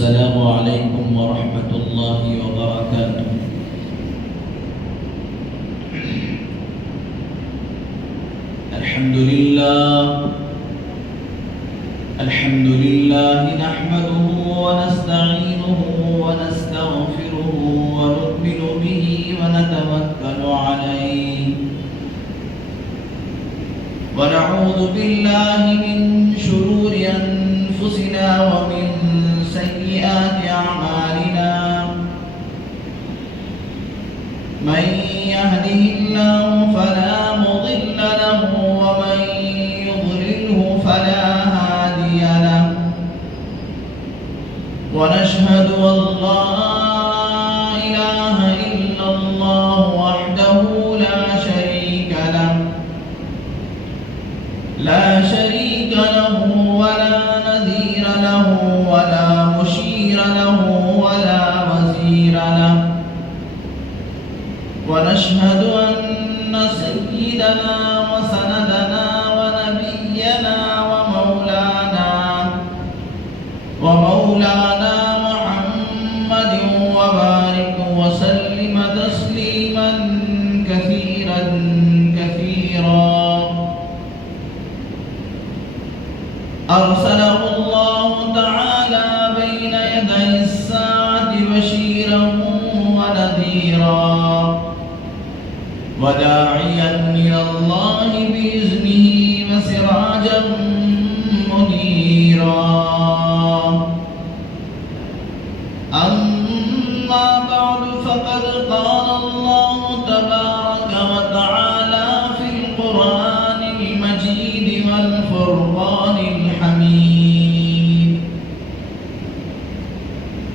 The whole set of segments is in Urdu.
السلام عليكم ورحمة الله وبركاته. الحمد لله نحمده ونستعينه ونستغفره ونؤمن به ونتوكل عليه ونعوذ بالله من شرور أنفسنا ومن سيئات أعمالنا. من يهده الله فلا مضل له ومن يضلله فلا هادي له. ونشهد أن لا إله إلا الله وحده لا شريك له ولا نذير له ولا مشير له ولا وزير له. ونشهد أن سيدنا وسندنا ونبينا ومولانا محمد وبارك وسلم تسليما كثيرا كثيرا. أرسله الله تعالى بين يدي الساعة بشيرا ونذيرا وداعيا إلى الله بإذنه وسراجا منيرا. أما بعد فقد قال الله تبارك وتعالى في القرآن المجيد والفرقان الحميد: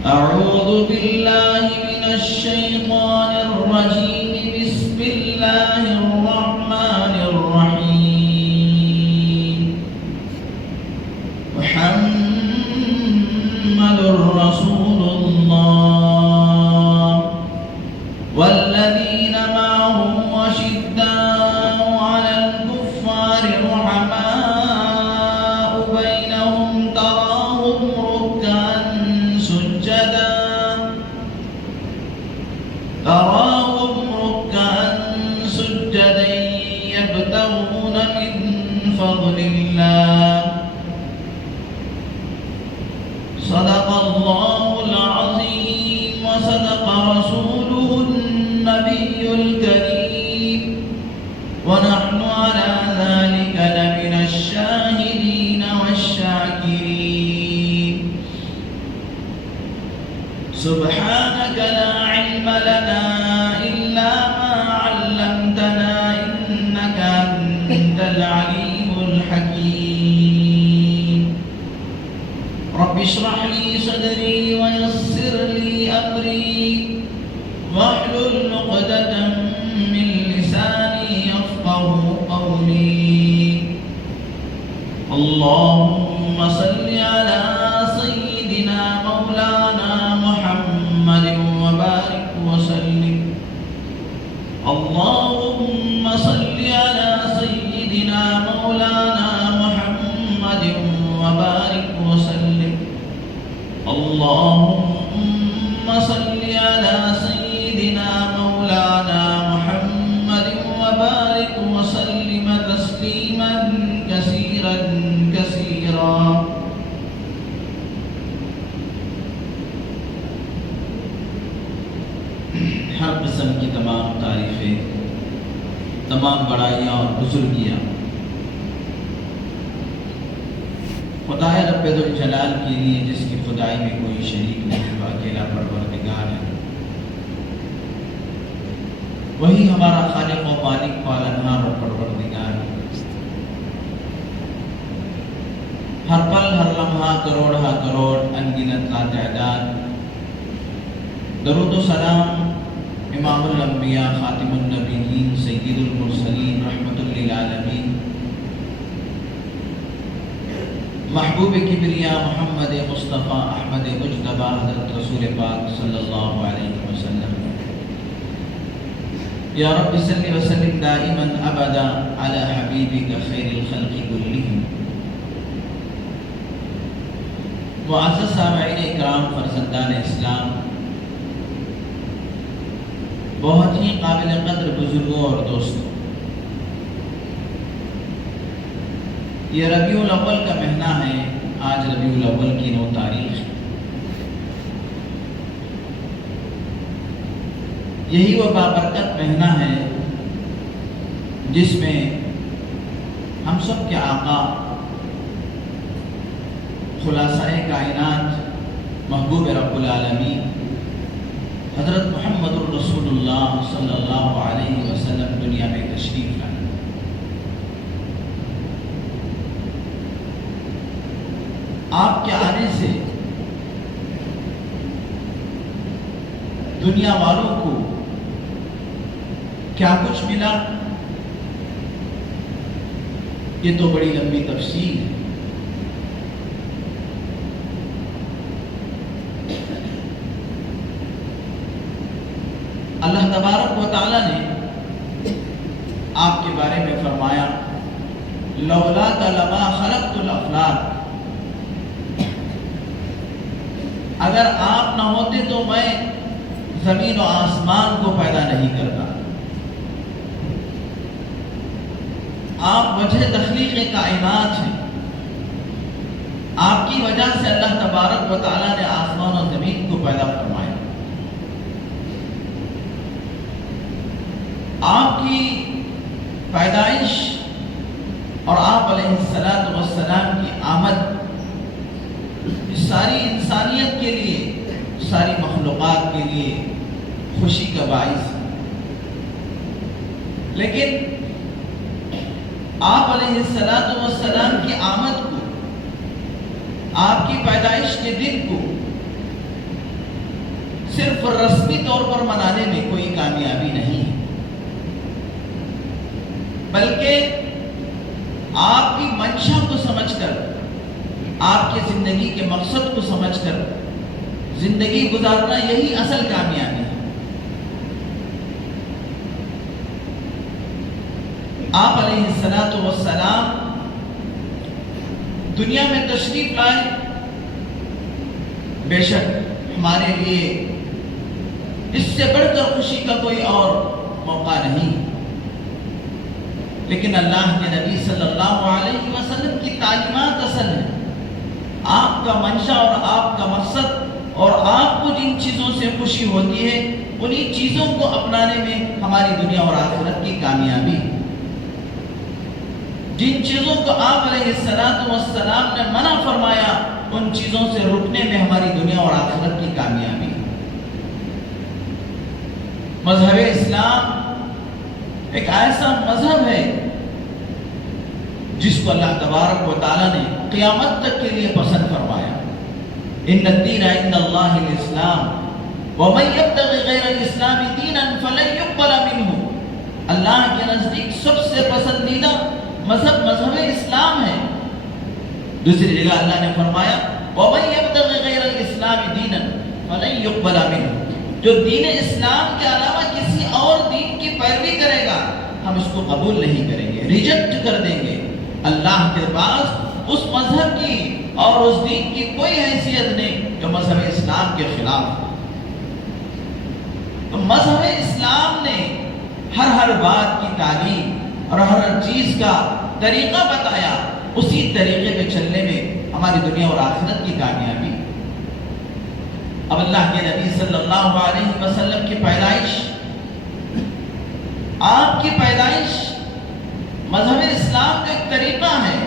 أعوذ بالله من الشيطان الرجيم. بسم الله الرحمن الرحيم. محمد رسول الله والذين معه أشداء على الكفار رحماء بينهم تراهم ركعا سجدا يبتغون من فضل الله. صدق الله العظيم وصدق رسوله النبي الكريم ونحن على ذلك لمن الشاهدين والشاكرين. سبحانك لا علم لنا إلا ما علمتنا إنك أنت العليم الحكيم. رب اشرح لي صدري ويسر لي أمري واحلل عقدة من لساني يفقه قولي. اللهم صل على سيدنا مولانا محمد وبارك وسلم. اللهم صل على سيدنا مولانا محمد وبارك وسلم. اللهم صل على سيدنا مولانا محمد وبارك وسلم تسليما كثيرا كثيرا. ہر قسم کی تمام تعریفیں، تمام بڑائیاں اور بزرگیاں خدائے رب ذوالجلال کے لیے، جس کی خدائی میں کوئی شریک نہیں، وہ اکیلا پروردگار ہے. وہی ہمارا خالق و مالک، پالنہار اور پروردگار ہے. ہر پل ہر لمحہ کروڑ انگنت لاتعداد درود و سلام امام الانبیاء خاتم النبیین سید المرسلین رحمت للعالمین محبوب کبریا محمد مصطفیٰ احمد مجتبی حضرت رسول پاک صلی اللہ علیہ وسلم. یا رب صلی وسلم دائما ابدا علی حبیبک خیر الخلق کلہم. معزز سامعین اکرام، فرزندان اسلام، بہت ہی قابل قدر بزرگوں اور دوستوں، یہ ربیع الاول کا مہینہ ہے۔ آج ربیع الاول کی 9 تاریخ، یہی وہ بابرکت مہینہ ہے جس میں ہم سب کے آقا خلاصہ کائنات محبوب رب العالمین حضرت محمد الرسول اللہ صلی اللہ علیہ وسلم دنیا میں تشریف لائے۔ آپ کے آنے سے دنیا والوں کو کیا کچھ ملا، یہ تو بڑی لمبی تفصیل ہے۔ اللہ تبارک و تعالی نے آپ کے بارے میں فرمایا، لولاک لما خلقت الافلاک، اگر آپ نہ ہوتے تو میں زمین و آسمان کو پیدا نہیں کرتا۔ آپ وجہ تخلیق کائنات ہیں، آپ کی وجہ سے اللہ تبارک و تعالی نے آسمان و زمین کو پیدا فرمایا۔ آپ کی پیدائش اور آپ علیہ السلام کی آمد ساری انسانیت کے لیے، ساری مخلوقات کے لیے خوشی کا باعث ہے۔ لیکن آپ علیہ السلام کی آمد کو، آپ کی پیدائش کے دن کو صرف رسمی طور پر منانے میں کوئی کامیابی نہیں ہے، بلکہ آپ کی منشا کو سمجھ کر، آپ کی زندگی کے مقصد کو سمجھ کر زندگی گزارنا، یہی اصل کامیابی ہے۔ آپ علیہ السلام دنیا میں تشریف لائے، بے شک ہمارے لیے اس سے بڑھ کر خوشی کا کوئی اور موقع نہیں، لیکن اللہ کے نبی صلی اللہ علیہ وسلم کی تعلیمات اصل ہیں۔ آپ کا منشا اور آپ کا مقصد اور آپ کو جن چیزوں سے خوشی ہوتی ہے، انہی چیزوں کو اپنانے میں ہماری دنیا اور آخرت کی کامیابی ہے۔ جن چیزوں کو آپ علیہ السلام نے منع فرمایا، ان چیزوں سے رکنے میں ہماری دنیا اور آخرت کی کامیابی ہے۔ مذہب اسلام ایک ایسا مذہب ہے جس کو اللہ تبارک و تعالی نے قیامت تک کے لیے پسند فرمایا۔ ان الدین عند اللہ الاسلام ومن یبتغی غیر الاسلام دینا فلن یقبل منہ، اللہ کے نزدیک سب سے پسندیدہ مذہب اسلام ہے۔ دوسری جگہ اللہ نے فرمایا، ومن یبتغی غیر الاسلام دینا فلن یقبل منہ، جو دین اسلام کے علاوہ کسی اور دین کی پیروی کرے گا، ہم اس کو قبول نہیں کریں گے، ریجیکٹ کر دیں گے۔ اللہ کے پاس اس مذہب کی اور اس دین کی کوئی حیثیت نہیں جو مذہب اسلام کے خلاف ہے۔ تو مذہب اسلام نے ہر بات کی تعلیم اور ہر چیز کا طریقہ بتایا، اسی طریقے پہ چلنے میں ہماری دنیا اور آخرت کی کامیابی۔ اب اللہ کے نبی صلی اللہ علیہ وسلم کی پیدائش، آپ کی پیدائش مذہب اسلام کا ایک طریقہ ہے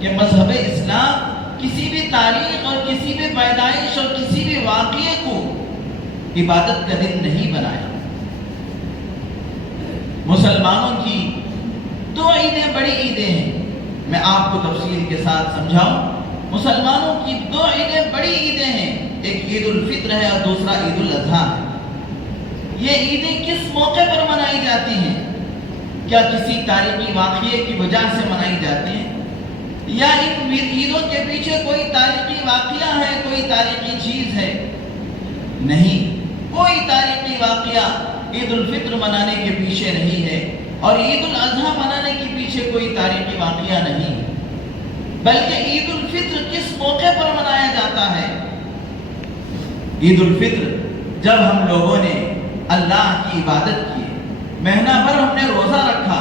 کہ مذہب اسلام کسی بھی تاریخ اور کسی بھی پیدائش اور کسی بھی واقعے کو عبادت کا دن نہیں بنایا۔ مسلمانوں کی 2 عیدیں بڑی عیدیں ہیں، میں آپ کو تفصیل کے ساتھ سمجھاؤں۔ مسلمانوں کی 2 عیدیں بڑی عیدیں ہیں، ایک عید الفطر ہے اور دوسرا عید الاضحیٰ ہے۔ یہ عیدیں کس موقع پر منائی جاتی ہیں؟ کیا کسی تاریخی واقعے کی وجہ سے منائی جاتی ہیں، یا ان عیدوں کے پیچھے کوئی تاریخی واقعہ ہے، کوئی تاریخی چیز ہے؟ نہیں، کوئی تاریخی واقعہ عید الفطر منانے کے پیچھے نہیں ہے، اور عید الاضحیٰ منانے کے پیچھے کوئی تاریخی واقعہ نہیں ہے۔ بلکہ عید الفطر کس موقع پر منایا جاتا ہے؟ عید الفطر جب ہم لوگوں نے اللہ کی عبادت کی، مہینہ بھر ہم نے روزہ رکھا،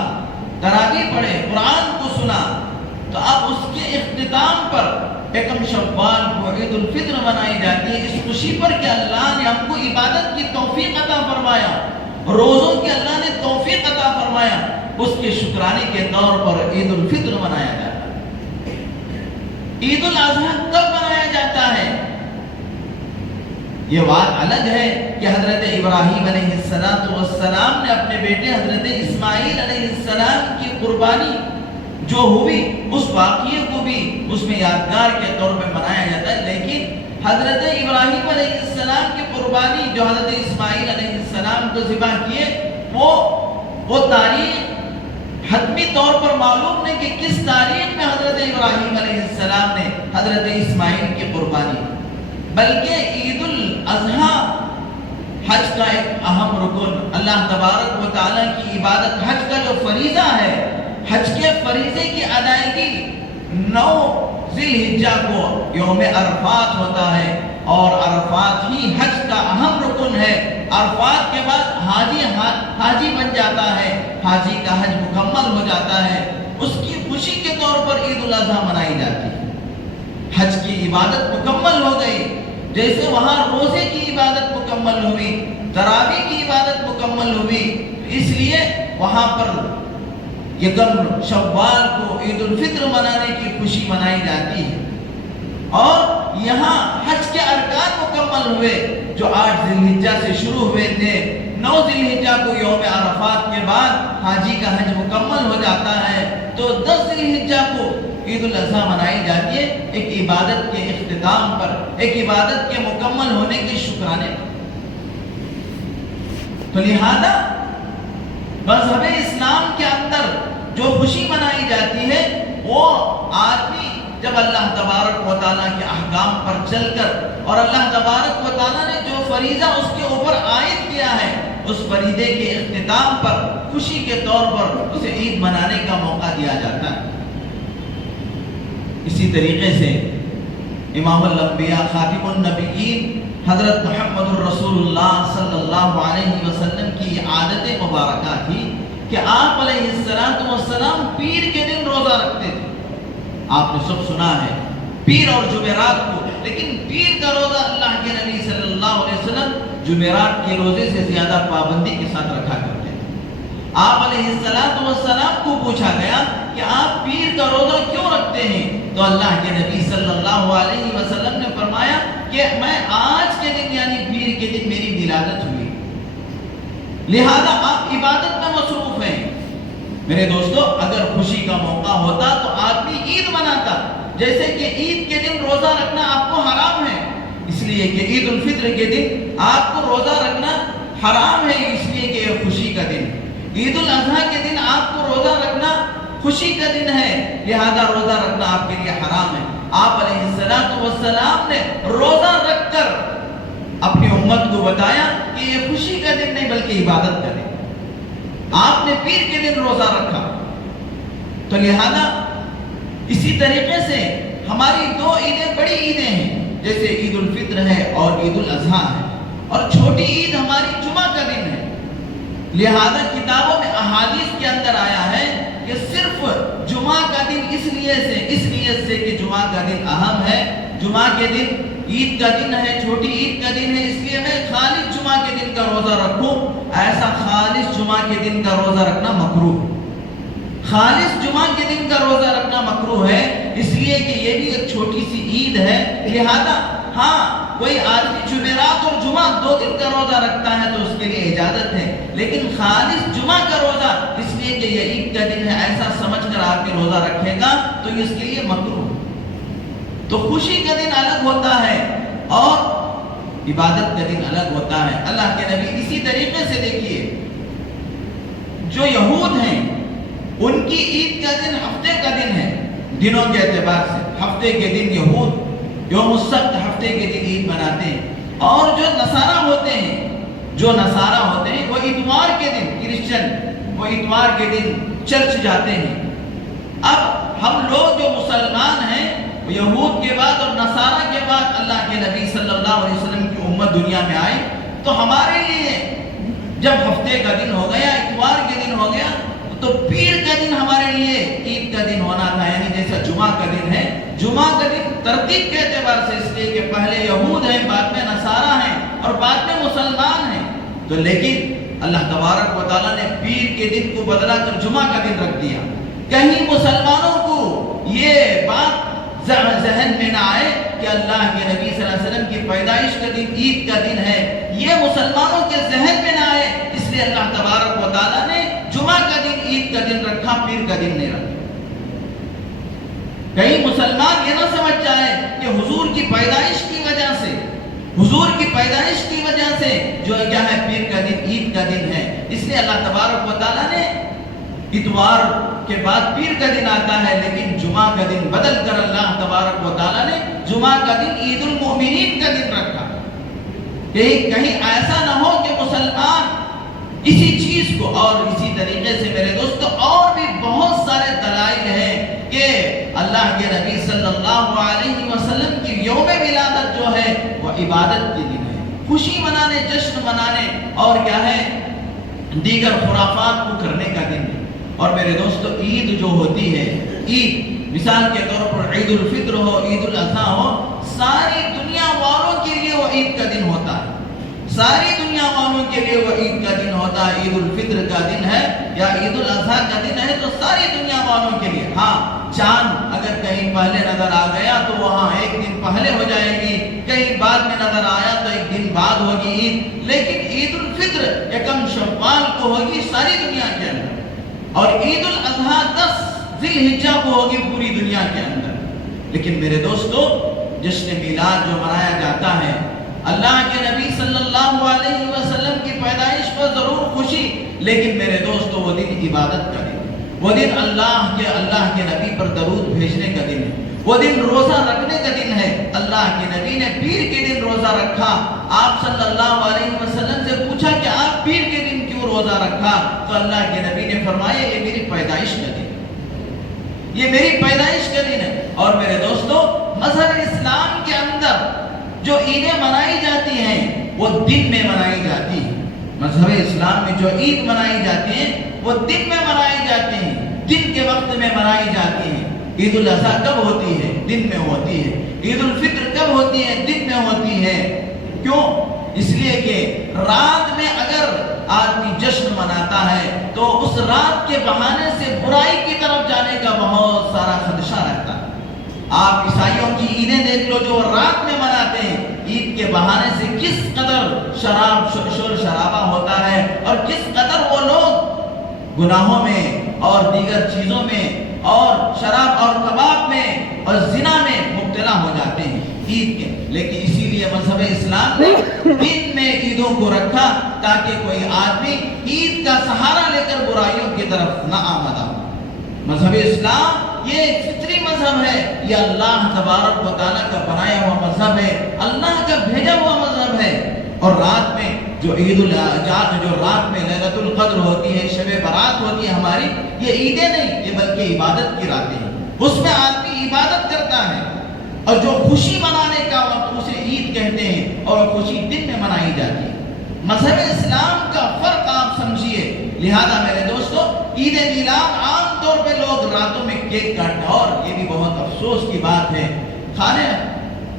تراویح پڑھے، قرآن کو سنا، تو اب اس کے اختتام پر یکم شوال کو عید الفطر منائی جاتی ہے، اس خوشی پر کہ اللہ نے ہم کو عبادت کی توفیق عطا فرمایا، روزوں کی اللہ نے توفیق عطا فرمایا، اس کے شکرانے کے طور پر عید الفطر منایا جاتا ہے۔ عید الاضحیٰ کب منایا جاتا ہے؟ یہ بات الگ ہے کہ حضرت ابراہیم علیہ السلام نے اپنے بیٹے حضرت اسماعیل علیہ السلام کی قربانی جو ہوئی اس واقعے کو بھی اس میں یادگار کے طور پہ منایا جاتا ہے، لیکن حضرت ابراہیم علیہ السلام کی قربانی جو حضرت اسماعیل علیہ السلام کو ذبح کیے وہ تاریخ حتمی طور پر معلوم نہیں کہ کس تاریخ میں حضرت ابراہیم علیہ السلام نے حضرت اسماعیل کی قربانی، بلکہ عید الاضحیٰ حج کا ایک اہم رکن، اللہ تبارک و تعالیٰ کی عبادت، حج کا جو فریضہ ہے، حج کے فریضے کی ادائیگی 9 ذی الحجہ کو یوم عرفات ہوتا ہے، اور عرفات ہی حج کا اہم رکن ہے۔ عرفات کے بعد حاجی بن جاتا ہے، حاجی کا حج مکمل ہو جاتا ہے، اس کی خوشی کے طور پر عید الاضحیٰ منائی جاتی ہے۔ حج کی عبادت مکمل ہو گئی، جیسے وہاں روزے کی عبادت مکمل ہوئی، تراویح کی عبادت مکمل ہوئی، اس لیے وہاں پر یکم شوال کو عید الفطر منانے کی خوشی منائی جاتی ہے۔ اور یہاں حج کے ارکان مکمل ہوئے جو 8 ذی الحجہ سے شروع ہوئے تھے، 9 ذی الحجہ کو یوم عرفات کے بعد حاجی کا حج مکمل ہو جاتا ہے، تو 10 ذی الحجہ کو عید الاضحیٰ منائی جاتی ہے، ایک عبادت کے اختتام پر، ایک عبادت کے مکمل ہونے کے شکرانے پر۔ تو لہذا مذہب اسلام کے اندر جو خوشی منائی جاتی ہے، وہ آدمی جب اللہ تبارک و تعالیٰ کے احکام پر چل کر اور اللہ تبارک و تعالیٰ نے جو فریضہ اس کے اوپر عائد کیا ہے، اس فریضے کے اختتام پر خوشی کے طور پر اسے عید منانے کا موقع دیا جاتا ہے۔ اسی طریقے سے امام الانبیاء خاتم النبیین حضرت محمد الرسول اللہ صلی اللہ علیہ وسلم کی عادت مبارکہ تھی کہ آپ علیہ السلام پیر کے دن روزہ رکھتے تھے۔ آپ نے سب سنا ہے پیر اور جمعرات کو، لیکن پیر کا روزہ اللہ کے نبی صلی اللہ علیہ وسلم جمعرات کے روزے سے زیادہ پابندی کے ساتھ رکھا کرتے تھے۔ آپ علیہ السلام کو پوچھا گیا کہ آپ پیر کا روزہ کیوں رکھتے ہیں؟ تو اللہ کے نبی صلی اللہ علیہ وسلم نے فرمایا کہ میں آج کے دن یعنی پیر کے دن میری ولادت ہوئی، لہذا آپ عبادت میں مصروف ہیں۔ میرے دوستو، اگر خوشی کا موقع ہوتا تو آدمی عید مناتا، جیسے کہ عید کے دن روزہ رکھنا آپ کو حرام ہے، اس لیے کہ عید الفطر کے دن آپ کو روزہ رکھنا حرام ہے، اس لیے کہ یہ خوشی کا دن۔ عید الاضحیٰ کے دن آپ کو روزہ رکھنا خوشی کا دن ہے، لہذا روزہ رکھنا آپ کے لیے حرام ہے۔ آپ علیہ السلام نے روزہ رکھ کر اپنی امت کو بتایا کہ یہ خوشی کا دن نہیں بلکہ عبادت کا دن۔ آپ نے پیر کے دن روزہ رکھا، تو لہذا اسی طریقے سے ہماری 2 عیدیں بڑی عیدیں ہیں، جیسے عید الفطر ہے اور عید الاضحیٰ ہے، اور چھوٹی عید ہماری جمعہ کا دن ہے۔ لہذا کتابوں میں احادیث کے اندر آیا ہے کہ صرف جمعہ کا دن اس نیت سے کہ جمعہ کا دن اہم ہے، جمعہ کے دن عید کا دن ہے، چھوٹی عید کا دن ہے، اس لیے میں خالص جمعہ کے دن کا روزہ رکھوں، ایسا خالص جمعہ کے دن کا روزہ رکھنا مکروہ ہے۔ خالص جمعہ کے دن کا روزہ رکھنا مکروہ ہے، اس لیے کہ یہ بھی ایک چھوٹی سی عید ہے، لہذا ہاں کوئی آدمی جمعرات اور جمعہ 2 دن کا روزہ رکھتا ہے تو اس کے لیے اجازت ہے، لیکن خالص جمعہ کا روزہ اس لیے کہ یہ عید کا دن ہے ایسا سمجھ کر آدمی روزہ رکھے گا تو اس کے لیے مکروہ ہے۔ تو خوشی کا دن الگ ہوتا ہے اور عبادت کا دن الگ ہوتا ہے۔ اللہ کے نبی اسی طریقے سے دیکھیے، جو یہود ہیں ان کی عید کا دن ہفتے کا دن ہے، دنوں کے اعتبار سے ہفتے کے دن یہود یوم السبت ہفتے کے دن عید مناتے ہیں، اور جو نصارہ ہوتے ہیں وہ اتوار کے دن، کرسچن وہ اتوار کے دن چرچ جاتے ہیں۔ اب ہم لوگ جو مسلمان ہیں یہود کے بعد اور نصارہ کے بعد اللہ کے نبی صلی اللہ علیہ وسلم کی امت دنیا میں آئی، تو ہمارے لیے جب ہفتے کا دن ہو گیا، اتوار کے دن ہو گیا، تو پیر کا دن ہمارے لیے عید کا دن ہونا تھا. یعنی جیسا جمعہ کا دن ہے، جمعہ کا دن ترتیب کے اعتبار سے اس لیے کہ پہلے یہود ہیں، بعد میں نصارہ ہیں اور بعد میں مسلمان ہیں. تو لیکن اللہ تبارک و تعالیٰ نے پیر کے دن کو بدلا کر جمعہ کا دن رکھ دیا. کہیں مسلمانوں کو یہ بات ذہن میں نہ آئے کہ اللہ کے نبی صلی اللہ علیہ وسلم کی پیدائش کا دن عید کا دن ہے، یہ مسلمانوں کے ذہن میں نہ آئے، اس لیے اللہ تبارک و تعالیٰ نے جمعہ کا دن عید کا دن رکھا، پیر کا دن نہیں رکھا. کہیں مسلمان یہ نہ سمجھ جائے کہ حضور کی پیدائش کی وجہ سے، حضور کی پیدائش کی وجہ سے جو کیا ہے پیر کا دن عید کا دن ہے. اس لیے اللہ تبارک و تعالیٰ نے اتوار کے بعد پیر کا دن آتا ہے، لیکن جمعہ کا دن بدل کر اللہ تبارک و تعالیٰ نے جمعہ کا دن عید المؤمنین کا دن رکھا. کہیں ایسا نہ ہو کہ مسلمان اسی چیز کو، اور اسی طریقے سے میرے دوستو اور بھی بہت سارے دلائل ہیں کہ اللہ کے نبی صلی اللہ علیہ وسلم کی یوم ولادت جو ہے وہ عبادت کے دن ہے، خوشی منانے، جشن منانے اور کیا ہے دیگر خرافات کو کرنے کا دن ہے. اور میرے دوستو عید جو ہوتی ہے، عید مثال کے طور پر عید الفطر ہو، عید الاضحیٰ ہو، ساری دنیا والوں کے لیے وہ عید کا دن ہوتا ہے. ساری دنیا والوں کے لیے وہ عید کا دن ہوتا ہے. عید الفطر کا دن ہے یا عید الاضحیٰ کا دن ہے تو ساری دنیا والوں کے لیے. ہاں، چاند اگر کہیں پہلے نظر آ گیا تو وہاں ایک دن پہلے ہو جائے گی، کہیں بعد میں نظر آیا تو ایک دن بعد ہوگی عید. لیکن عید الفطر یکم شوال کو ہوگی ساری دنیا کے اندر، اور عید الاضحیٰ 10 ذی الحجہ کو ہوگی پوری دنیا کے اندر. لیکن میرے دوستو جشن میلاد جو منایا جاتا ہے، اللہ کے نبی صلی اللہ علیہ وسلم کی پیدائش پر ضرور خوشی، لیکن میرے دوستو وہ دن عبادت کا دن ہے. وہ دن اللہ کے نبی پر درود بھیجنے کا دن ہے. وہ دن روزہ رکھنے کا دن ہے. اللہ کے نبی نے پیر کے دن روزہ رکھا. آپ صلی اللہ علیہ وسلم سے پوچھا کہ آپ پیر کے دن کیوں روزہ رکھا؟ تو اللہ کے نبی نے فرمایا یہ میری پیدائش کا دن، یہ میری پیدائش کا دن ہے. اور میرے دوستو مذہب اسلام کے اندر جو عیدیں منائی جاتی ہیں وہ دن میں منائی جاتی ہیں. مذہب اسلام میں جو عید منائی جاتی ہیں وہ دن میں منائی جاتی ہیں، دن کے وقت میں منائی جاتی ہیں. عید الاضحیٰ کب ہوتی ہے؟ دن میں ہوتی ہے. عید الفطر کب ہوتی ہے؟ دن میں ہوتی ہے. کیوں؟ اس لیے کہ رات میں اگر آدمی جشن مناتا ہے تو اس رات کے بہانے سے برائی کی طرف جانے کا بہت سارا خدشہ رہتا ہے. آپ عیسائیوں کی عیدیں دیکھ لو جو رات میں مناتے ہیں، عید کے بہانے سے کس قدر شور شرابہ ہوتا ہے اور کس قدر وہ لوگ گناہوں میں اور دیگر چیزوں میں اور شراب اور کباب میں اور زنا میں مبتلا ہو جاتے ہیں عید کے. لیکن اسی لیے مذہب اسلام نے دن میں عیدوں کو رکھا تاکہ کوئی آدمی عید کا سہارا لے کر برائیوں کی طرف نہ آمدہ ہو. مذہب اسلام یہ فطری مذہب ہے، یہ اللہ تبارک و تعالیٰ کا بنایا ہوا مذہب ہے، اللہ کا بھیجا ہوا مذہب ہے. اور رات میں جو جو رات میں لیلۃ القدر ہوتی ہے، شب برات ہوتی ہے ہماری، یہ عیدیں نہیں، یہ بلکہ عبادت کی راتیں ہیں. اس میں آدمی عبادت کرتا ہے اور جو خوشی منانے کا وقت اسے عید کہتے ہیں اور خوشی دن میں منائی جاتی ہے. مذہب اسلام کا فرق آپ سمجھیے. لہذا میرے دوستو عید میلاد عام طور پہ لوگ راتوں میں کیک کاٹتے ہیں، اور یہ بھی بہت افسوس کی بات ہے، کھانے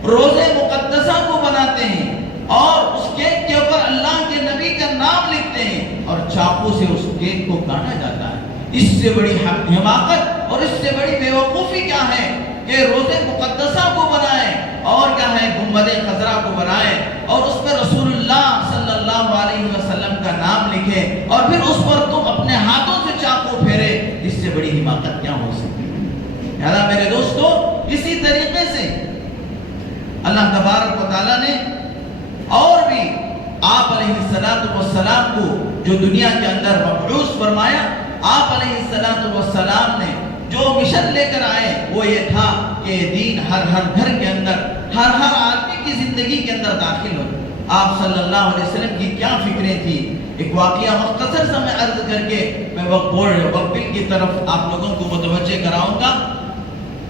روزے مقدسہ کو بناتے ہیں اور اس کیک کے اوپر اللہ کے نبی کا نام لکھتے ہیں اور چاقو سے اس کیک کو کاٹا جاتا ہے. اس سے بڑی حماقت اور اس سے بڑی بیوقوفی کیا ہے کہ روزے مقدسہ کو بنائیں اور کیا ہے گنبد خضرا کو بنائیں اور اس میں رسول اللہ صلی اللہ علیہ وسلم کا نام لکھیں اور پھر اس پر تم اپنے ہاتھوں سے چاقو پھیرے. اس سے بڑی حماقت کیا ہو سکتی ہے؟ لہذا میرے دوستو اسی طریقے سے اللہ تبارک و تعالیٰ نے اور بھی آپ علیہ السلام کو جو دنیا کے اندر مبعوث فرمایا. آپ علیہ السلام نے جو مشن لے کر آئے وہ یہ تھا کہ دین ہر گھر کے اندر، ہر آدمی کی زندگی کے اندر داخل ہو. آپ صلی اللہ علیہ وسلم کی کیا فکریں تھی؟ ایک واقعہ مختصر سا میں عرض کر کے میں وقت بل کی طرف آپ لوگوں کو متوجہ کراؤں گا.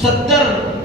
70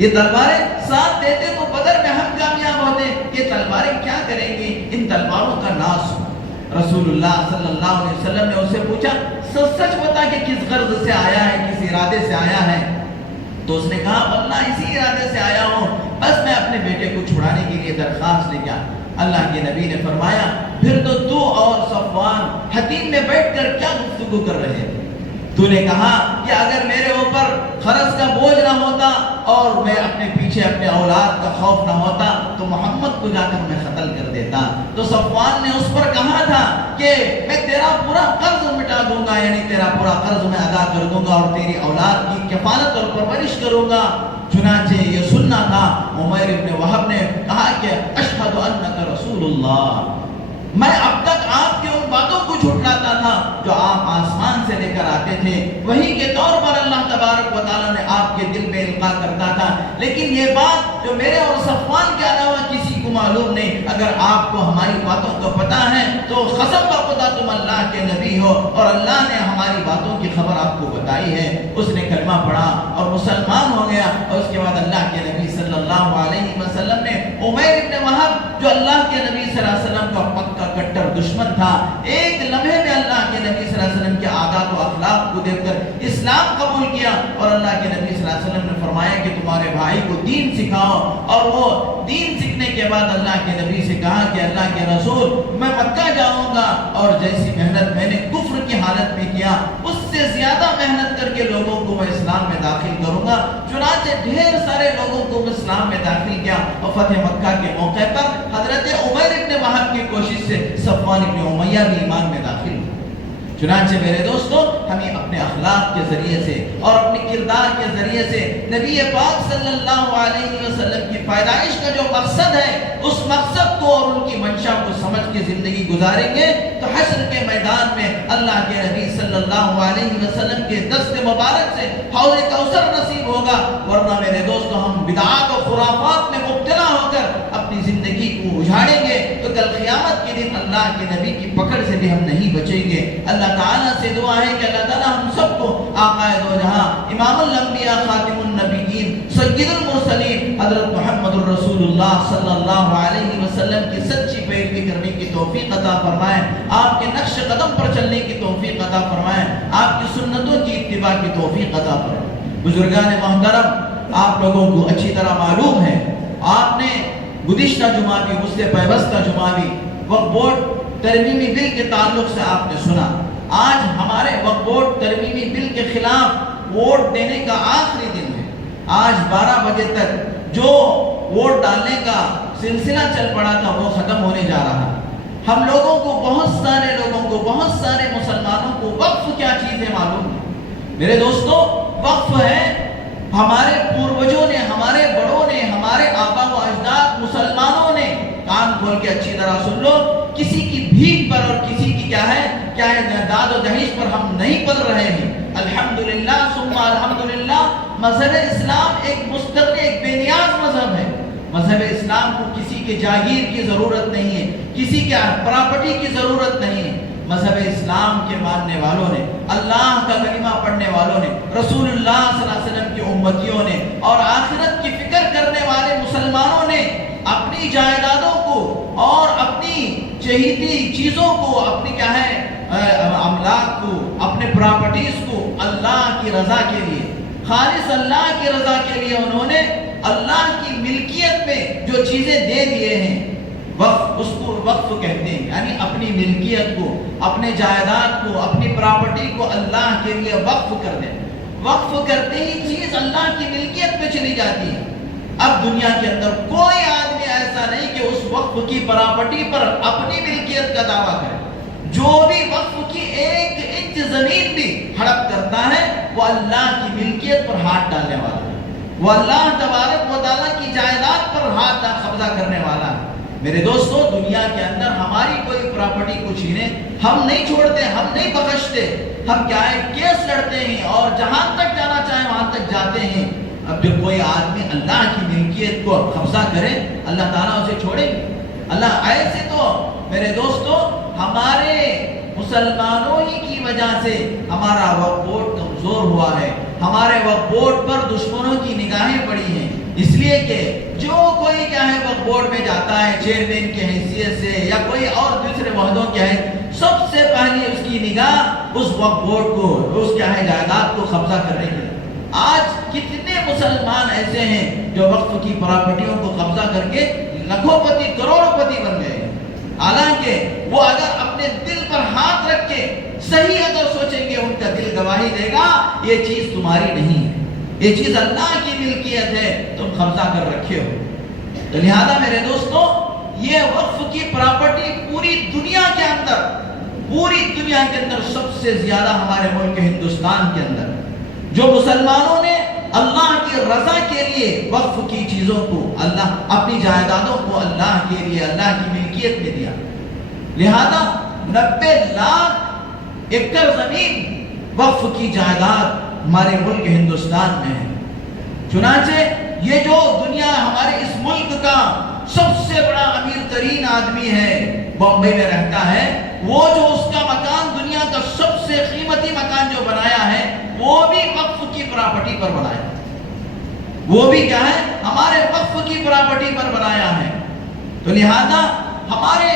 یہ تلواریں ساتھ دیتے تو بدر میں ہم کامیاب ہوتے، یہ تلواریں کیا کریں گی؟ ان تلواروں کا ناس ہو۔ رسول اللہ صلی اللہ علیہ وسلم نے اسے پوچھا سچ بتا کہ کس غرض سے آیا ہے، کس ارادے سے آیا ہے؟ تو اس نے کہا واللہ اسی ارادے سے آیا ہوں، بس میں اپنے بیٹے کو چھڑانے کے لیے درخواست لے کے آیا۔ اللہ کے نبی نے فرمایا پھر تو اور صفوان حتیم میں بیٹھ کر کیا گفتگو کر رہے تھے؟ تو نے کہا کہ اگر میرے اوپر خرچ کا بوجھ نہ ہوتا اور میں اپنے پیچھے اپنے اولاد کا خوف نہ ہوتا تو محمد کو جا کر میں قتل کر دیتا۔ تو صفوان نے اس پر کہا تھا کہ میں تیرا پورا قرض مٹا دوں گا، یعنی تیرا پورا قرض میں ادا کر دوں گا اور تیری اولاد کی کفالت اور پرورش کروں گا۔ چنانچہ یہ سننا تھا عمیر ابن وہب نے کہا کہ اشہد انک رسول اللہ، میں اب تک آپ کی ان باتوں کو جھٹلاتا تھا جو آپ آسمان سے لے کر آتے تھے، وہی کے طور پر اللہ تبارک و تعالیٰ نے آپ کے دل میں القاء کرتا تھا، لیکن یہ بات جو میرے اور صفوان کے علاوہ کسی کو معلوم نہیں، اگر آپ کو ہماری باتوں کو پتا ہے تو قسم بخدا تم اللہ کے نبی ہو اور اللہ نے ہماری باتوں کی خبر آپ کو بتائی ہے۔ اس نے کلمہ پڑھا اور مسلمان ہو گیا، اور اس کے بعد اللہ کے نبی صلی اللہ علیہ وسلم نے عمیر ابن وہب جو اللہ کے نبی صلی اللہ علیہ وسلم کا پکا کٹر دشمن تھا، ایک لمحے میں اللہ کے نبی صلی اللہ علیہ وسلم کے عادات و اخلاق کو دیکھ کر اسلام قبول کیا، اور اللہ کے نبی صلی اللہ علیہ وسلم نے فرمایا کہ تمہارے بھائی کو دین سکھاؤ، اور وہ دین سیکھنے کے بعد اللہ کے نبی سے کہا کہ اللہ کے رسول میں مکہ جاؤں گا اور جیسی محنت میں نے کفر کی حالت میں کیا اس سے زیادہ محنت کر کے لوگوں کو میں اسلام میں داخل کروں گا۔ چنانچہ ڈھیر سارے لوگوں کو میں اسلام میں داخل کیا، اور فتح مکہ کے موقع پر حضرت عمیر ابن وہب کی کوشش سے صفوان ابن امیہ بھی ایمان میں داخل ہوئے۔ چنانچہ میرے دوستو ہمیں اپنے اخلاق کے ذریعے سے اور اپنے کردار کے ذریعے سے نبی پاک صلی اللہ علیہ وسلم کی پیدائش کا جو مقصد ہے اس مقصد کو اور ان کی منشا کو سمجھ کے زندگی گزاریں گے تو حشر کے میدان میں اللہ کے نبی صلی اللہ علیہ وسلم کے دست مبارک سے حوض کوثر نصیب ہوگا، ورنہ میرے دوستو ہم بدعات و خرافات میں مبتلا ہو کر اپنی زندگی کو اجاڑیں گے تو کل قیامت کے دن اللہ کے نبی کی پکڑ سے بھی ہم نہیں بچیں گے۔ اللہ تعالیٰ سے دعا ہے کہ اللہ تعالیٰ ہم سب کو آقا دو جہاں امام الانبیاء خاتم النبیین سید المرسلین حضرت محمد الرسول اللہ صلی اللہ علیہ وسلم کی سچی پیروی کرنے کی توفیق عطا فرمائیں، آپ کے نقش قدم پر چلنے کی توفیق عطا فرمائیں، آپ کی سنتوں کی اتباع کی توفیق عطا فرمائیں۔ بزرگان محترم، آپ لوگوں کو اچھی طرح معلوم ہے، آپ نے گزشتہ جمعہ بھی مجھ سے پیوستہ جمعہ بھی وقف بورڈ ترمیمی بل کے تعلق سے آپ نے سنا۔ آج ہمارے وقف بورڈ ترمیمی بل کے خلاف ووٹ دینے کا آخری دن ہے۔ آج 12 بجے تک جو ووٹ ڈالنے کا سلسلہ چل پڑا تھا وہ ختم ہونے جا رہا ہے۔ ہم لوگوں کو بہت سارے لوگوں کو بہت سارے مسلمانوں کو وقف کیا چیز ہے معلوم ہے؟ میرے دوستو وقف ہے ہمارے پوروجوں نے، ہمارے بڑوں نے، ہمارے آبا و اجداد مسلمانوں نے، کان کھول کے اچھی طرح سن لو، کسی کی بھیک پر اور کسی کی کیا ہے داد و دہیج پر ہم نہیں پل رہے ہیں۔ الحمدللہ ثم الحمدللہ مذہب اسلام ایک مستقل ایک بے نیاز مذہب ہے۔ مذہب اسلام کو کسی کے جاگیر کی ضرورت نہیں ہے، کسی کے پراپرٹی کی ضرورت نہیں ہے۔ مذہب اسلام کے ماننے والوں نے، اللہ کا کلمہ پڑھنے والوں نے، رسول اللہ صلی اللہ علیہ وسلم کی امتیوں نے اور آخرت کی فکر کرنے والے مسلمانوں نے اپنی جائیدادوں کو اور اپنی چہیتی چیزوں کو، اپنی کیا ہے املاک کو، اپنے پراپرٹیز کو اللہ کی رضا کے لیے، خالص اللہ کی رضا کے لیے انہوں نے اللہ کی ملکیت میں جو چیزیں دے دیے ہیں، وقف، اس کو وقف کہتے ہیں، یعنی اپنی ملکیت کو، اپنے جائیداد کو، اپنی پراپرٹی کو اللہ کے لیے وقف کر دیں۔ وقف کرتے ہی چیز اللہ کی ملکیت پہ چلی جاتی ہے۔ اب دنیا کے اندر کوئی آدمی ایسا نہیں کہ اس وقف کی پراپرٹی پر اپنی ملکیت کا دعویٰ کرے۔ جو بھی وقف کی ایک انچ زمین بھی ہڑپ کرتا ہے وہ اللہ کی ملکیت پر ہاتھ ڈالنے والا ہے، وہ اللہ تبارک و تعالیٰ کی جائیداد پر ہاتھ قبضہ کرنے والا ہے۔ میرے دوستو دنیا کے اندر ہماری کوئی پراپرٹی کو چھینے ہم نہیں چھوڑتے، ہم نہیں بخشتے، ہم کیا ہے کیس لڑتے ہیں اور جہاں تک جانا چاہیں وہاں تک جاتے ہیں۔ اب جب کوئی آدمی اللہ کی ملکیت کو قبضہ کرے اللہ تعالیٰ اسے چھوڑے گی؟ اللہ ایسے تو میرے دوستو ہمارے مسلمانوں ہی کی وجہ سے ہمارا وقف بورڈ کمزور ہوا ہے، ہمارے وقف بورڈ پر دشمنوں کی نگاہیں پڑی ہیں۔ اس لیے کہ جو کوئی کیا ہے وقف بورڈ میں جاتا ہے چیئرمین کی حیثیت سے یا کوئی اور دوسرے عہدوں کے ہے، سب سے پہلے اس کی نگاہ اس وقف بورڈ کو، اس کیا ہے جائیداد کو قبضہ کرنے کے لیے۔ آج کتنے مسلمان ایسے ہیں جو وقف کی پراپرٹیوں کو قبضہ کر کے لاکھوں پتی کروڑوں پتی بن گئے ہیں، حالانکہ وہ اگر اپنے دل پر ہاتھ رکھ کے صحیح اگر سوچیں گے، ان کا دل گواہی دے گا یہ چیز تمہاری نہیں ہے، یہ چیز اللہ کی ملکیت ہے، تم قبضہ کر رکھے ہو۔ تو لہذا میرے دوستو، یہ وقف کی پراپرٹی پوری دنیا کے اندر سب سے زیادہ ہمارے ملک ہندوستان کے اندر جو مسلمانوں نے اللہ کی رضا کے لیے وقف کی چیزوں کو، اللہ اپنی جائیدادوں کو اللہ کے لیے اللہ کی ملکیت میں دیا۔ لہذا 90 لاکھ ایکڑ زمین وقف کی جائیداد ہمارے ملک ہندوستان میں ہے۔ چنانچہ یہ جو دنیا ہمارے اس ملک کا سب سے بڑا امیر ترین آدمی ہے، بامبے میں رہتا ہے، وہ جو اس کا مکان دنیا کا سب سے قیمتی مکان جو بنایا ہے، وہ بھی وقف کی پراپرٹی پر بنایا ہے، وہ بھی کیا ہے ہمارے وقف کی پراپرٹی پر بنایا ہے۔ تو لہذا ہمارے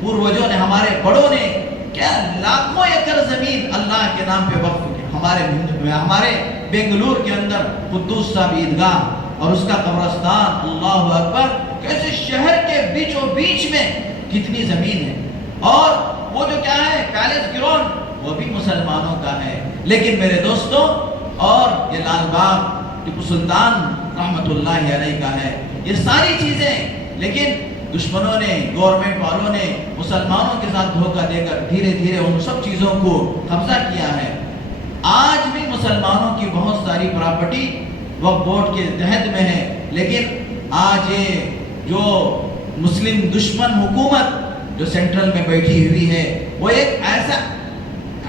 پوروجوں نے، ہمارے بڑوں نے کیا لاکھوں ایکڑ زمین اللہ کے نام پہ وقف کی۔ ہمارے بنگلور کے اندر قدوس صاحب عیدگاہ اور اس کا قبرستان، اللہ اکبر، کیسے شہر کے بیچوں بیچ میں کتنی زمین ہے، اور وہ جو کیا ہے پیلس گراؤنڈ وہ بھی مسلمانوں کا ہے۔ لیکن میرے دوستوں، اور یہ لال باغ ٹیپو سلطان رحمت اللہ علیہ کا ہے، یہ ساری چیزیں، لیکن دشمنوں نے، گورنمنٹ والوں نے مسلمانوں کے ساتھ دھوکہ دے کر دھیرے دھیرے ان سب چیزوں کو قبضہ کیا ہے۔ آج بھی مسلمانوں کی بہت ساری پراپرٹی وقف بورڈ کے تحت میں ہے، لیکن آج یہ جو مسلم دشمن حکومت جو سینٹرل میں بیٹھی ہوئی ہے، وہ ایک ایسا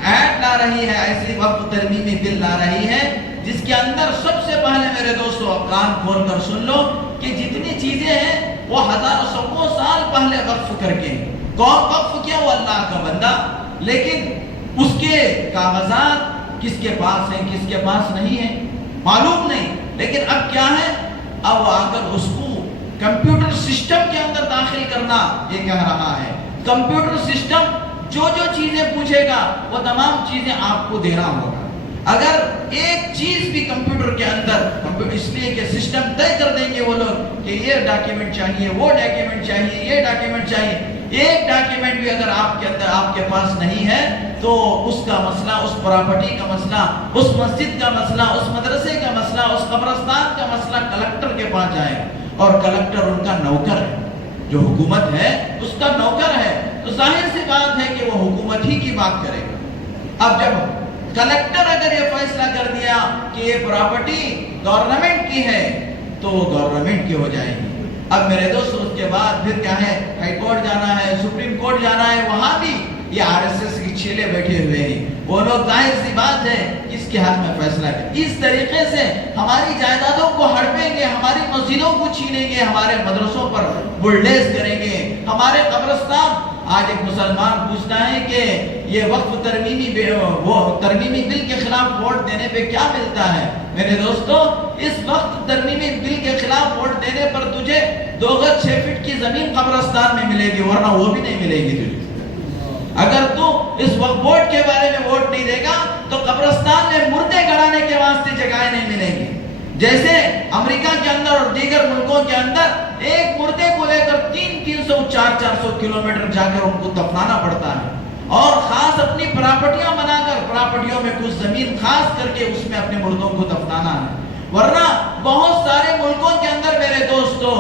ایکٹ لا رہی ہے، ایسی وقف ترمیمی بل لا رہی ہے جس کے اندر سب سے پہلے میرے دوستو کان کھول کر سن لو کہ جتنی چیزیں ہیں وہ ہزاروں سو سال پہلے وقف کر کے، کون وقف کیا؟ وہ اللہ کا بندہ، لیکن اس کے کاغذات کس کے پاس ہیں کس کے پاس نہیں ہے معلوم نہیں۔ لیکن اب کیا ہے، اب آ کر اس کو کمپیوٹر سسٹم کے اندر داخل کرنا یہ کہہ رہا ہے۔ کمپیوٹر سسٹم جو چیزیں پوچھے گا وہ تمام چیزیں آپ کو دینا ہوگا۔ اگر ایک چیز بھی کمپیوٹر کے اندر، اس لیے کہ سسٹم طے کر دیں گے وہ لوگ کہ یہ ڈاکیومنٹ چاہیے، وہ ڈاکیومنٹ چاہیے، یہ ڈاکیومنٹ چاہیے، ایک ڈاکیومنٹ بھی اگر آپ کے اندر آپ کے پاس نہیں ہے تو اس کا مسئلہ، اس پراپرٹی کا مسئلہ، اس مسجد کا مسئلہ، اس مدرسے کا مسئلہ، اس قبرستان کا مسئلہ کلکٹر کے پاس جائے، اور کلکٹر ان کا نوکر ہے، جو حکومت ہے اس کا نوکر ہے، تو ظاہر سی بات ہے کہ وہ حکومت ہی کی بات کرے گا۔ اب جب کلکٹر اگر یہ فیصلہ کر دیا کہ یہ پراپرٹی گورنمنٹ کی ہے تو وہ گورنمنٹ کی ہو جائے گی۔ اب میرے دوست اس کے بعد پھر کیا ہے، ہائی کورٹ جانا ہے، سپریم کورٹ جانا ہے، وہاں بھی یہ RSS کی چیلے بیٹھے ہوئے ہیں، وہ لوگ ظاہر سی بات ہے اس کے حق میں فیصلہ کریں۔ اس طریقے سے ہماری جائیدادوں کو ہڑپیں گے، ہماری مسجدوں کو چھینیں گے، ہمارے مدرسوں پر بلڈیز کریں گے، ہمارے قبرستان۔ آج ایک مسلمان پوچھتا ہے کہ یہ وقف ترمیمی بل کے خلاف ووٹ دینے پہ کیا ملتا ہے؟ میرے دوستو، اس وقت ترمیمی بل کے خلاف ووٹ دینے پر تجھے 2 گز 6 فٹ کی زمین قبرستان میں ملے گی، ورنہ وہ بھی نہیں ملے گی تجھے۔ اگر تو اس وقف بورڈ کے بارے میں ووٹ نہیں دے گا تو قبرستان میں مردے گڑانے کے واسطے جگہیں نہیں ملیں گی۔ جیسے امریکہ کے اندر اور دیگر ملکوں کے اندر ایک مردے کو لے کر 300 400 کلومیٹر جا کر ان کو دفنانا پڑتا ہے، اور خاص اپنی پراپرٹیاں بنا کر پراپرٹیوں میں کچھ زمین خاص کر کے اس میں اپنے مردوں کو دفنانا ہے۔ ورنہ بہت سارے ملکوں کے اندر میرے دوستو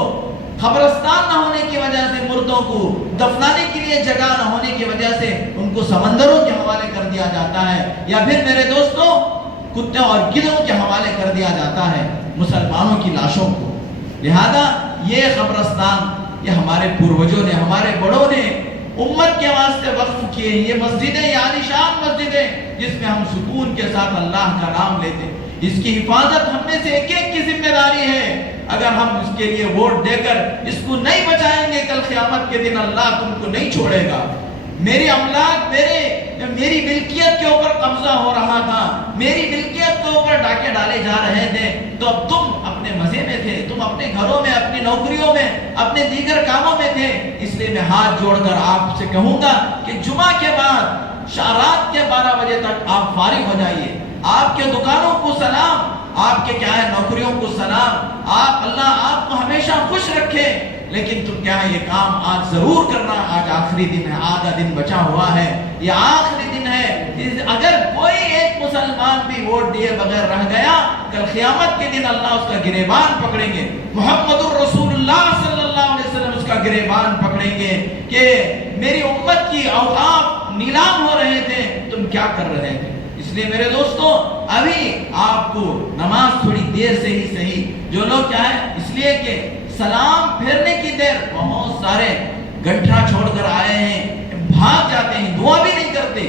قبرستان نہ ہونے کی وجہ سے مردوں کو دفنانے کے لیے جگہ نہ ہونے کی وجہ سے ان کو سمندروں کے حوالے کر دیا جاتا ہے، یا پھر میرے دوستو کتوں اور گدھوں کے حوالے کر دیا جاتا ہے مسلمانوں کی لاشوں کو۔ لہذا یہ قبرستان یہ ہمارے پوروجوں نے، ہمارے بڑوں نے امت کے واسطے وقف کیے، یہ مسجدیں، یہ عالیشان مسجدیں جس میں ہم سکون کے ساتھ اللہ کا نام لیتے، اس کی حفاظت ہم میں سے ایک ایک کی ذمہ داری ہے۔ اگر ہم اس کے لیے ووٹ دے کر اس کو نہیں بچائیں گے، کل قیامت کے دن اللہ تم کو نہیں چھوڑے گا۔ میری املاک، میری ملکیت کے اوپر قبضہ ہو رہا تھا، میری ملکیت کو کے اوپر ڈاکے ڈالے جا رہے تھے تو اب تم اپنے مزے میں تھے، تم اپنے گھروں میں، اپنی نوکریوں میں، اپنے دیگر کاموں میں تھے. اس لیے میں ہاتھ جوڑ کر آپ سے کہوں گا کہ جمعہ کے بعد رات کے 12 بجے تک آپ فارغ ہو جائیے. آپ کے دکانوں کو سلام، آپ کے کیا ہے نوکریوں کو سلام. آپ اللہ آپ کو ہمیشہ خوش رکھے، لیکن تم کیا ہے یہ کام آج ضرور کرنا. آج آخری دن ہے، آدھا دن بچا ہوا ہے، یہ آخری دن ہے. اگر کوئی ایک مسلمان بھی ووٹ دیے بغیر رہ گیا، کل قیامت کے دن اللہ اس کا گریبان پکڑیں گے. محمد الرسول اللہ صلی اللہ علیہ وسلم اس کا گریبان پکڑیں گے کہ میری امت کی اوقاف نیلام ہو رہے تھے، تم کیا کر رہے تھے. اس لیے میرے دوستو ابھی آپ کو نماز تھوڑی دیر سے ہی صحیح، جو لوگ کیا ہے اس لیے کہ سلام پھیرنے کی دیر بہت سارے گنٹھا چھوڑ کر آئے ہیں، بھاگ جاتے ہیں، دعا بھی نہیں کرتے.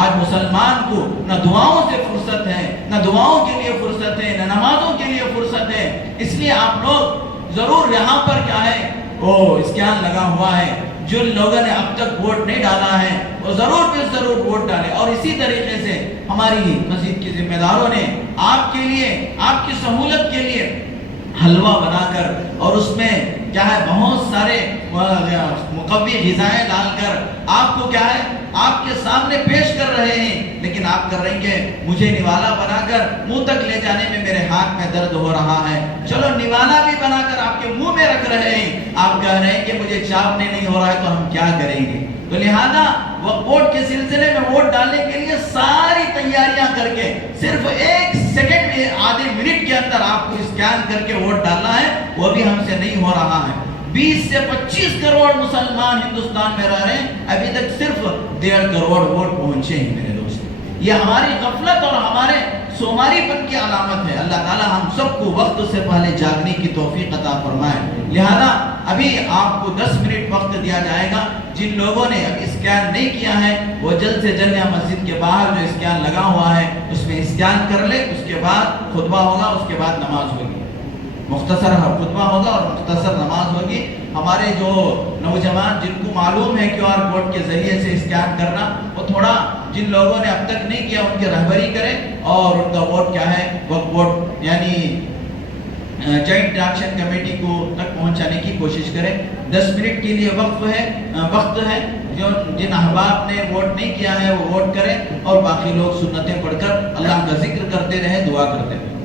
آج مسلمان کو نہ دعاؤں سے فرصت ہے، نہ دعاؤں کے لیے فرصت ہے، نہ نمازوں کے لیے فرصت ہے. اس لیے آپ لوگ ضرور یہاں پر کیا ہے اسکین لگا ہوا ہے، جن لوگوں نے اب تک ووٹ نہیں ڈالا ہے وہ ضرور ووٹ ڈالے. اور اسی طریقے سے ہماری مسجد کے ذمہ داروں نے آپ کے لیے، آپ کی سہولت کے لیے حلوہ بنا کر اور اس میں کیا ہے بہت سارے مقوی غذائیں ڈال کر آپ کو کیا ہے آپ کے سامنے پیش کر رہے ہیں. لیکن آپ کر رہے ہیں کہ مجھے نوالا بنا کر منہ تک لے جانے میں میرے ہاتھ میں درد ہو رہا ہے. چلو نوالا بھی بنا کر آپ کے منہ میں رکھ رہے ہیں، آپ کہہ رہے ہیں کہ مجھے چاپنے نہیں ہو رہا ہے تو ہم کیا کریں گے. تو لہذا ووٹ کے سلسلے میں ووٹ ڈالنے کے لیے ساری تیاریاں کر کے صرف 1 سیکنڈ میں، آدھے منٹ کے اندر آپ کو اسکین کر کے ووٹ ڈالنا ہے، وہ بھی ہم سے نہیں ہو رہا ہے. 20 سے 25 کروڑ مسلمان ہندوستان میں رہ رہے ہیں، ابھی تک صرف 1.5 کروڑ ووٹ پہنچے ہیں میرے دوست. یہ ہماری غفلت اور ہمارے سوماری پن کی علامت ہے. اللہ تعالی ہم سب کو وقت سے پہلے جاگنے کی توفیق عطا فرمائے. لہذا ابھی آپ کو 10 منٹ وقت دیا جائے گا. جن لوگوں نے اب اسکین نہیں کیا ہے وہ جلد سے جلد یہاں مسجد کے باہر جو اسکین لگا ہوا ہے اس میں اسکین کر لے. اس کے بعد خطبہ ہوگا، اس کے بعد نماز ہوگی، مختصر خطبہ ہوگا اور مختصر نماز ہوگی. ہمارے جو نوجوان جن کو معلوم ہے QR کوڈ کے ذریعے سے اسکین کرنا، وہ تھوڑا جن لوگوں نے اب تک نہیں کیا ان کی رہبری کرے اور ان کا ووٹ کیا ہے ووٹ یعنی جوائنٹ الیکشن کمیٹی کو تک پہنچانے کی کوشش کریں. 10 منٹ کے لیے وقت ہے. جو جن احباب نے ووٹ نہیں کیا ہے وہ ووٹ کریں اور باقی لوگ سنتیں پڑھ کر اللہ کا ذکر کرتے رہیں، دعا کرتے رہیں.